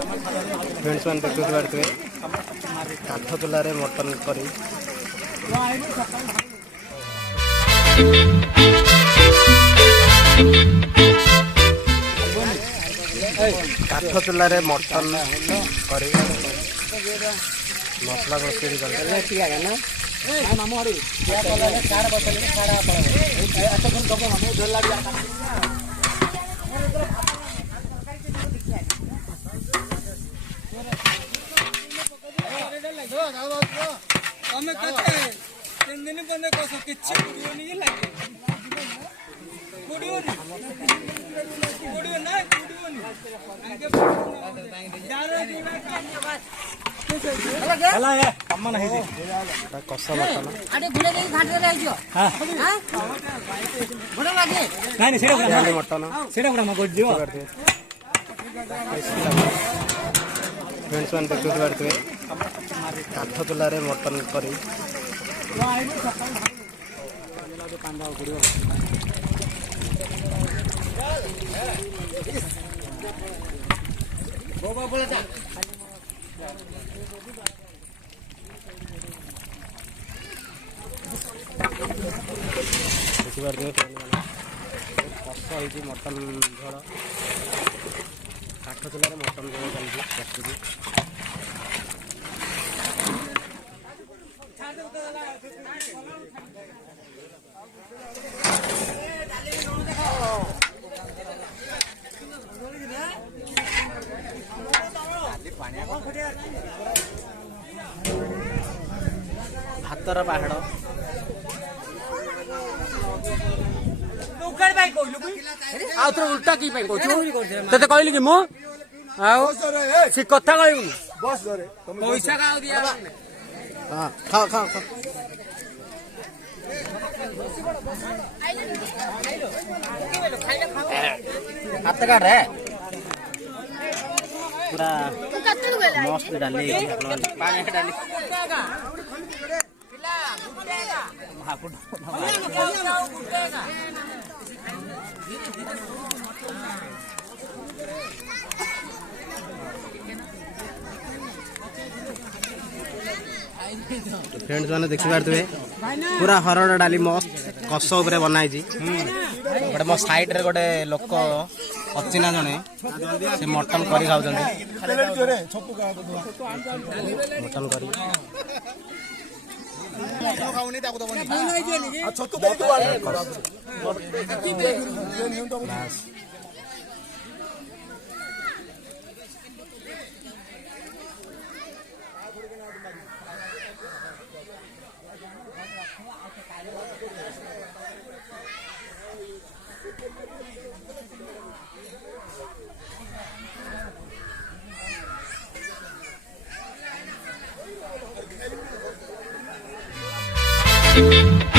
Friends मैंने देखते पारे काठ चूल्हे मटन करी काठ चूल्हे मटन करी मसला कस ତମେ କେତେ 3 ଦିନ ପନ୍ଦେ କସ କିଛି କୁଡ଼ିବନି କି ଲାଗେ କୁଡ଼ିବନି ନା କୁଡ଼ିବନି ହେଲା ଏ କାମ ନାହିଁ ଯେ କଷା ମଟନ ଆଡେ ଘୁରେ ଦେଇ ଘାଟ ରେ ଆଇજો ହଁ ହଁ ଘୁରେ ଲାଗେ ନାଇଁ ସେଇଟା ମଟନ ପୁରା ମ କରିଯିବ फ्रेंड्स मैंने देखते पारे काठ चूल्हे मटन करी देखिए कष हो मटन झोल काठ चूल्हे मटन झोल चलती प्रस्तुति भातर पहाड़ उल्टा की ते कहली कि मु सी कथा कहूनी पैसा खाओ खाओ खाओ हाथ काट रहे पूरा मस्त डाली डाली फ्रेंड्स मैंने देखी पारे पूरा हरड़ डाली मस्त कष उपर बनाई गोटे मो साइड रे गोटे लोक अचिना जने से मटन करी खाऊ मटन करी Thank you.